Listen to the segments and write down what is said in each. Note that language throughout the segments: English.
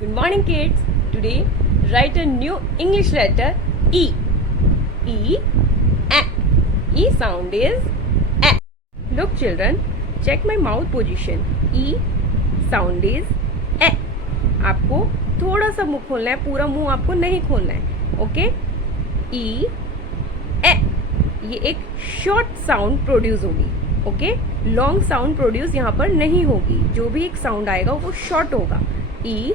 Good morning, kids. Today, write a new English letter E. E. A. E sound is A. Look, children. Check my mouth position. E sound is A. आपको थोड़ा सा मुंह खोलना है, पूरा मुंह आपको नहीं खोलना है. ओके? E. A. ये एक शॉर्ट साउंड प्रोड्यूस होगी. ओके? लॉन्ग साउंड प्रोड्यूस यहाँ पर नहीं होगी. जो भी एक साउंड आएगा वो शॉर्ट होगा. E.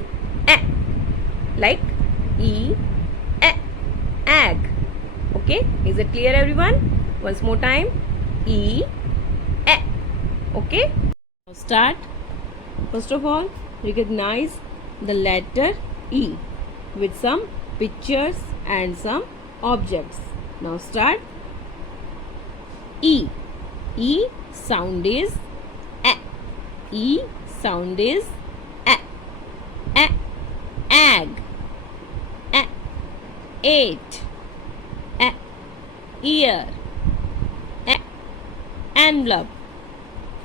A. Like E. A. Egg. Okay? Is it clear, everyone? Once more time. E. A. Okay? Now start. First of all, recognize the letter E with some pictures and some objects. Now start. E. E sound is A. E sound is A. A. Egg. A. Eight. A. Ear. A. Envelope.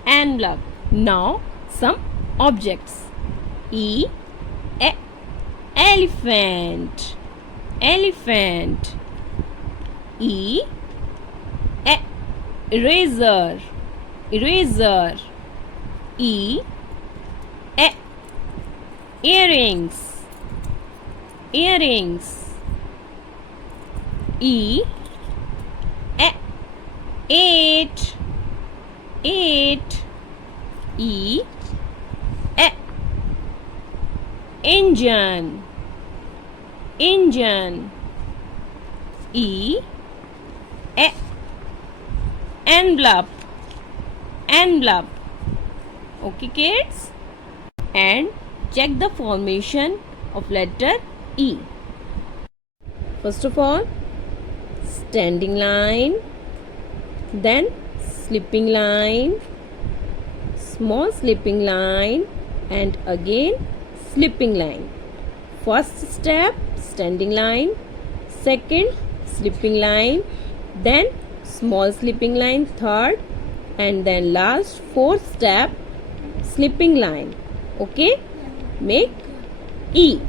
Envelope. Now some objects. E. A. Elephant. Elephant. E. A. Eraser. Eraser. E. A. Earrings. Earrings. E. A. Eight. Eight. E. A. Engine. Engine. E. A. Envelope. Envelope. Okay, kids? And check the formation of letter E. First of all, standing line, then slipping line, small slipping line, and again slipping line. First step, standing line, second slipping line, then small slipping line, third, and then last fourth step, slipping line. Okay? Make E.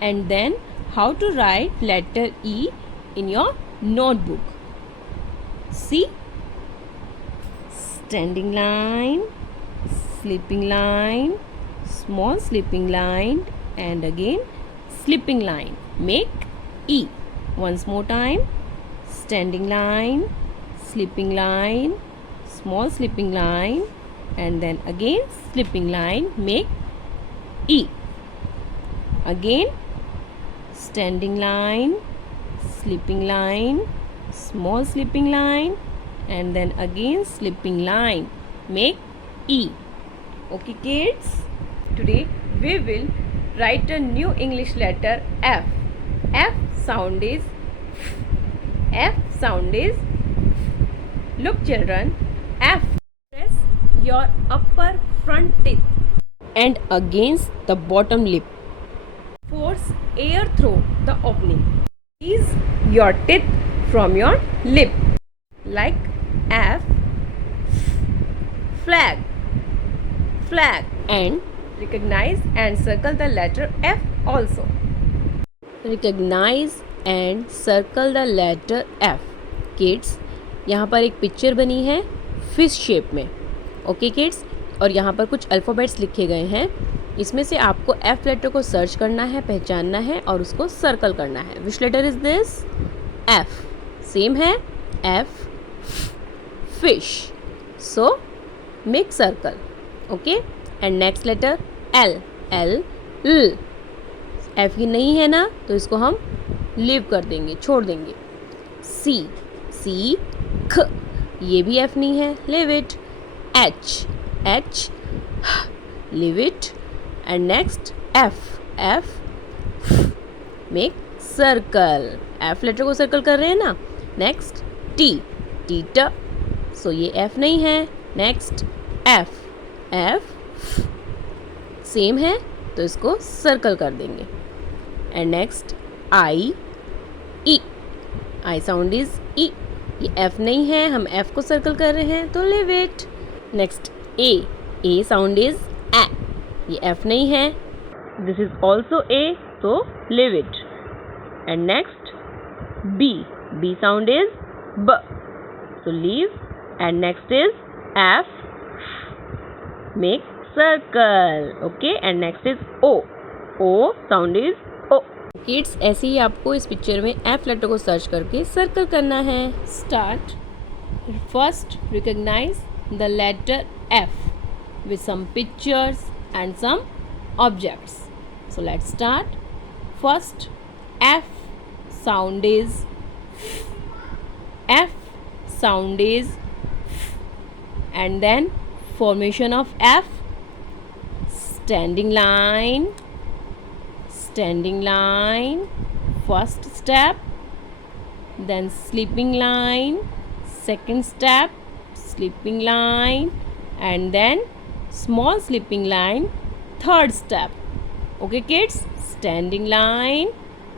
And then how to write letter E in your notebook. See? Standing line, slipping line, small slipping line, and again slipping line. Make E. Once more time. Standing line, slipping line, small slipping line, and then again slipping line. Make E. Again standing line, slipping line, small slipping line, and then again slipping line. Make E. Okay, kids? Today we will write a new English letter F. F sound is F sound is. Look, children. F. Press your upper front teeth and against the bottom lip. Force air through the opening. Squeeze your teeth from your lip. Like F. Flag. Flag. And recognize and circle the letter F also. Recognize and circle the letter F. Kids, यहाँ पर एक picture बनी है fish shape में. Okay kids, और यहाँ पर कुछ अल्फ़ाबेट्स लिखे गए हैं. इसमें से आपको F लेटर को सर्च करना है, पहचानना है और उसको सर्कल करना है. Which letter is this? F. Same है F. Fish. So make circle. Okay. And next letter L. L. L. F ही नहीं है ना, तो इसको हम लीव कर देंगे, छोड़ देंगे. C. C. ख. ये भी F नहीं है, leave it. H. H. Leave it. And next F. F. Make circle. F letter को सर्कल कर रहे हैं ना. Next T. T. ट. सो ये F नहीं है. Next F. F. सेम है, तो इसको सर्कल कर देंगे. And next I. E. I sound is E. ये F नहीं है, हम F को सर्कल कर रहे हैं, तो leave it. Next A. A sound is A. ये F नहीं है, This is also A, so leave it. And next B. B sound is B, so leave. And next is F. Make circle. Okay. And next is O. O sound is O. Kids ऐसे ही आपको इस picture में F letter को search करके circle करना है. Start. First recognise the letter F with some pictures and some objects. So let's start. First, F sound is F sound is, and then formation of F, standing line, first step, then sleeping line, second step, sleeping line, and then small sleeping line, third step. Okay kids, standing line,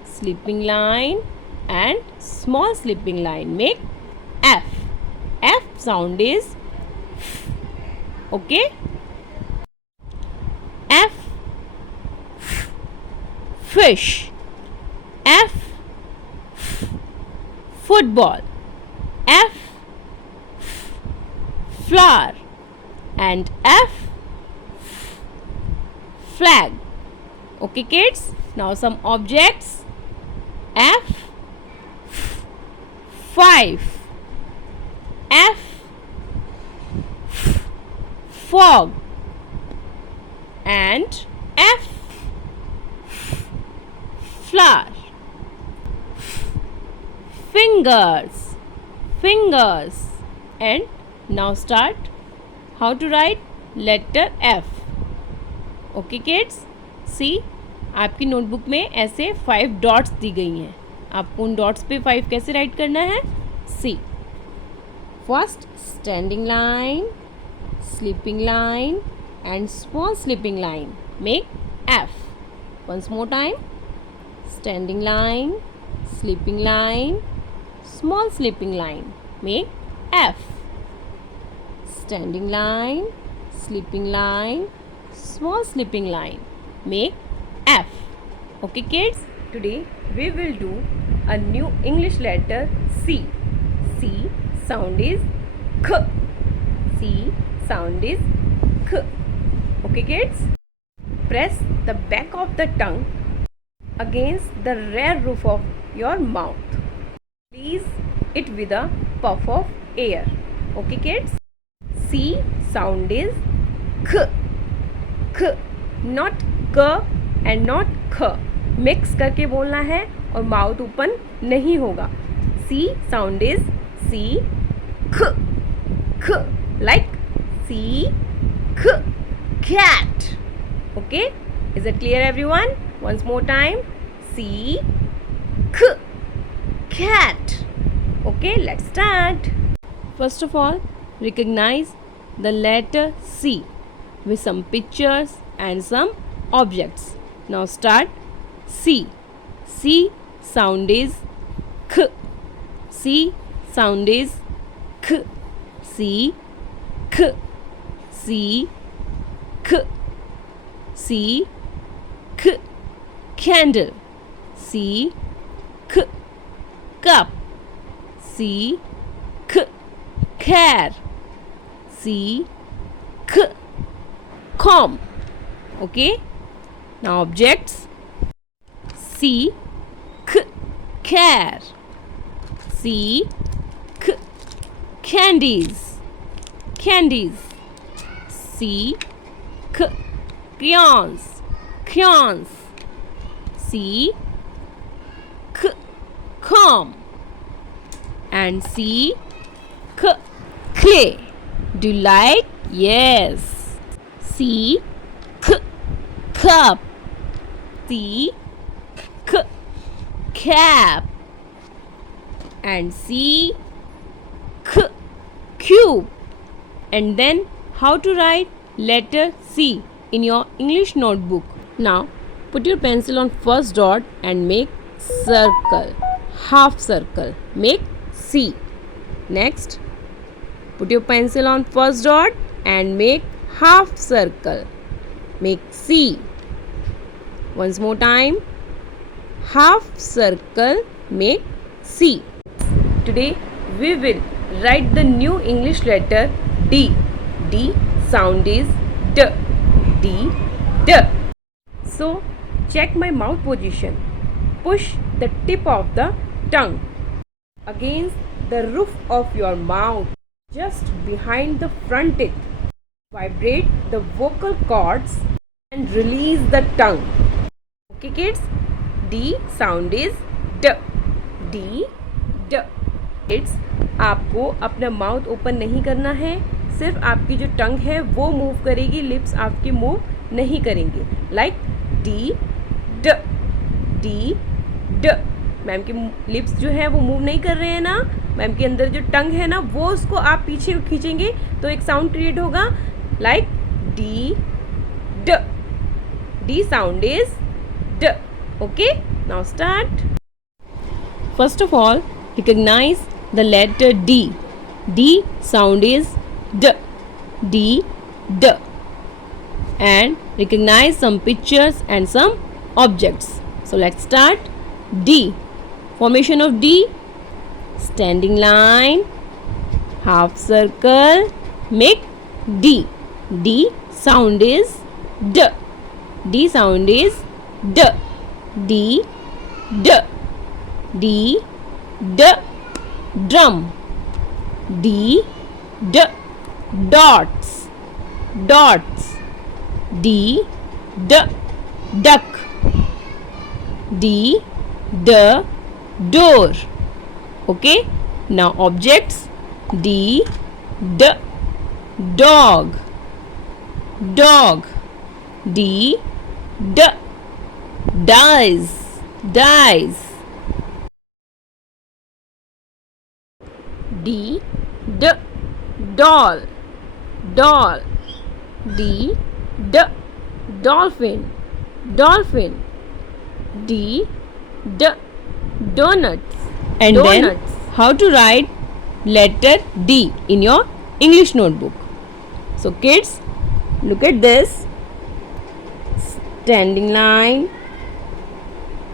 sleeping line and small sleeping line make F. F sound is okay. F, fish. F, football. F, flower. And F, flag. Okay kids, now some objects. F, 5. F, fog. And F, flower. Fingers. And now start how to write letter F. Okay kids, see, आपकी notebook में ऐसे 5 dots दी गई हैं. आपको उन dots पे 5 कैसे write करना है? See. First standing line, sleeping line and small sleeping line make F. Once more time. Standing line, sleeping line, small sleeping line make F. Standing line, sleeping line, small sleeping line make F. Okay kids, today we will do a new English letter C. C sound is K. C sound is K. Okay kids, press the back of the tongue against the rear roof of your mouth. Release it with a puff of air. Okay kids, C sound is K. K, not K and not K. Mix करके बोलना है और mouth open नहीं होगा. C sound is C, K, K, like C, K, cat. Okay, is it clear everyone? Once more time. C, K, cat. Okay, let's start. First of all, recognize the letter C with some pictures and some objects. Now start. C. C sound is K. C sound is K. C, K. C, K. C, K. Candle. C, K. Cup. C, K. Care. C, K. Comb. Okay, now objects. C, K. Care. C, K. Candies. C, K. Crayons. C, K. Comb. And C, K. Clay. Do you like? Yes. C, K. Cup. C, K. Cap. And C, K. Cube. And then how to write letter C in your English notebook. Now put your pencil on first dot and make circle, half circle, make C. Next, put your pencil on first dot and make half circle, make C. Once more time. Half circle make C. Today we will write the new English letter D. D sound is D. D. D. So check my mouth position. Push the tip of the tongue against the roof of your mouth, just behind the front teeth. Vibrate the vocal cords and release the tongue. Okay kids, D sound is D. D. D. Kids, आपको अपना mouth open नहीं करना है, सिर्फ आपकी जो टंग है वो मूव करेगी, लिप्स आपकी मूव नहीं करेंगे. लाइक डी ड डी ड. मैम की लिप्स जो है वो मूव नहीं कर रहे हैं ना, मैम के अंदर जो टंग है ना वो उसको आप पीछे खींचेंगे तो एक साउंड क्रिएट होगा लाइक डी ड. डी साउंड इज ड. Okay, now start. First of all recognize the letter D. D sound is D. D. D. And recognize some pictures and some objects. So let's start. D. Formation of D. Standing line. Half circle. Make D. D sound is D. D sound is D. D. D. D. D. Drum. D. D. Dots. Dots. D. D. Duck. D. D. Door. Okay. Now objects. D. D. Dog. Dog. D. D. Dies. Dies. D. D. Doll. Doll. D. D. Dolphin. Dolphin. D. D. Donuts. And donuts. Then how to write letter D in your English notebook. So kids, look at this. Standing line,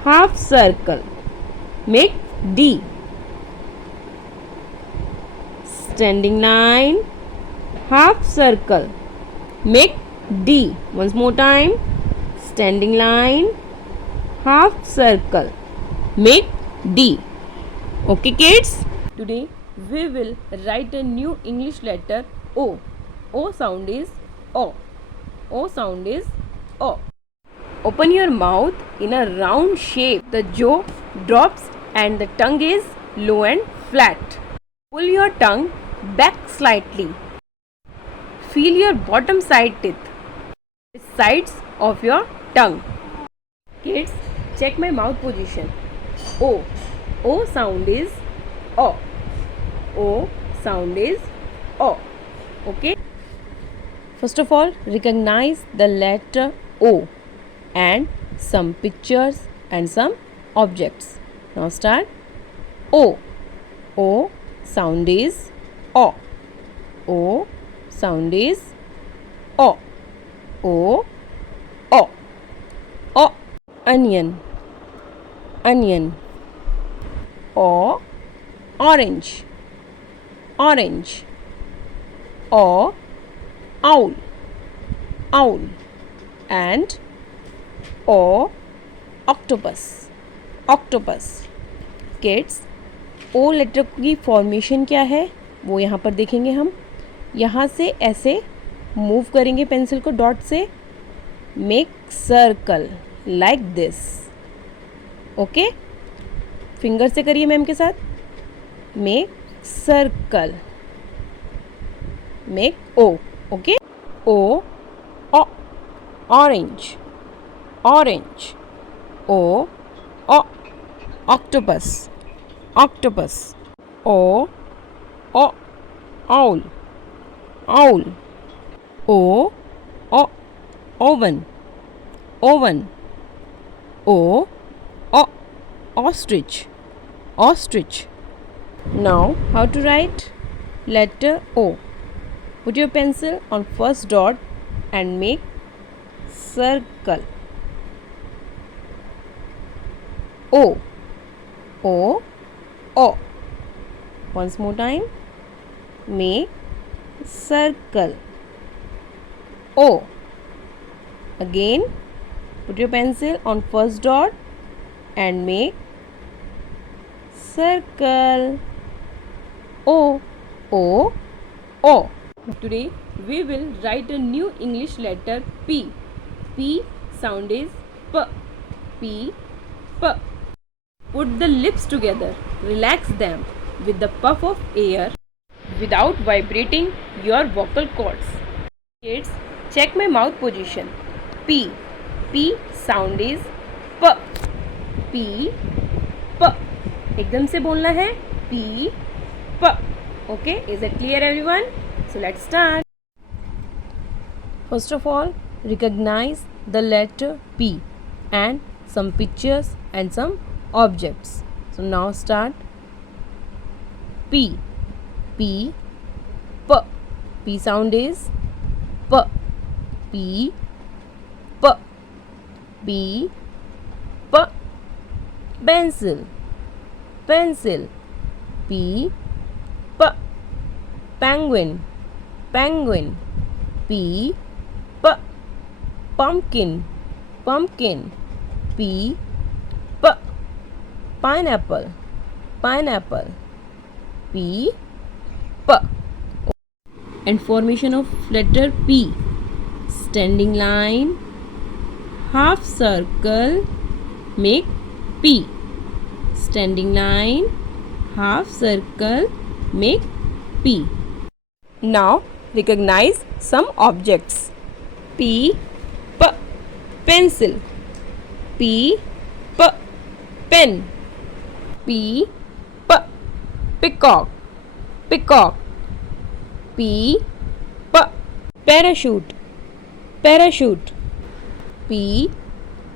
half circle, make D. Standing line, half circle, make D. Once more time. Standing line, half circle, make D. Okay kids, today we will write a new English letter O. O sound is O. O sound is O. Open your mouth in a round shape. The jaw drops and the tongue is low and flat. Pull your tongue back slightly. Feel your bottom side teeth, the sides of your tongue. Kids, check my mouth position. O. O sound is O. O sound is O. Okay. First of all, recognize the letter O and some pictures and some objects. Now start. O. O sound is O. O sound is O. O. O. O. Onion. Onion. O. Orange. Orange. O. Owl. Owl. And O. Octopus. Octopus. Kids, O letter की formation क्या है वो यहाँ पर देखेंगे हम. यहाँ से ऐसे मूव करेंगे पेंसिल को डॉट से. Make circle like this. Okay, finger से करिए मैम के साथ. Make circle. Make O. Okay. O. O. Orange. Orange. O. O. Octopus. Octopus. O. O. Owl. Owl. O. O. Oven. Oven. O. O. Ostrich. Ostrich. Now how to write letter O. Put your pencil on first dot and make circle. O. O. O. Once more time. Make circle. O. Again, put your pencil on first dot and make circle. O. O. O. Today we will write a new English letter P. P sound is P. P. P. Put the lips together. Relax them with the puff of air without vibrating your vocal cords. Kids, check my mouth position. P. P sound is P. P. P. एकदम से बोलना है P. P. Okay, is it clear everyone? So let's start. First of all, recognize the letter P and some pictures and some objects. So now start. P. P. P. P sound is P. P. P. P. P. Pencil. Pencil. P. P. Penguin. Penguin. P. P. Pumpkin. Pumpkin. P. P. Pineapple. Pineapple. P. P. And formation of letter P. Standing line, half circle, make P. Standing line, half circle, make P. Now recognize some objects. P. P. Pencil. P. P. Pen. P. P. Peacock. Peacock. P. P. Parachute. Parachute. P.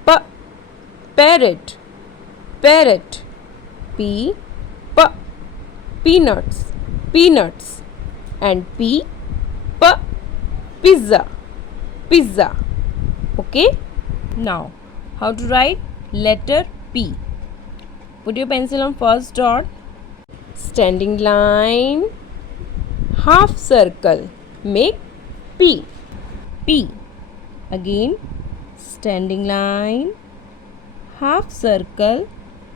P. Parrot. Parrot. P. P. Peanuts. Peanuts. And P. P. Pizza. Pizza. Okay? Now, how to write letter P? Put your pencil on first dot. Standing line, half circle, make P. P. Again, standing line, half circle,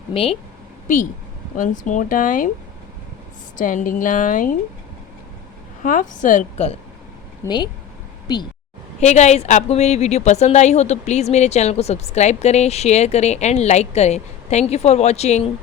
make P. Once more time, standing line, half circle, make P. Hey guys, आपको मेरी video पसंद आई हो तो please मेरे channel को subscribe करें, share करें and like करें. Thank you for watching.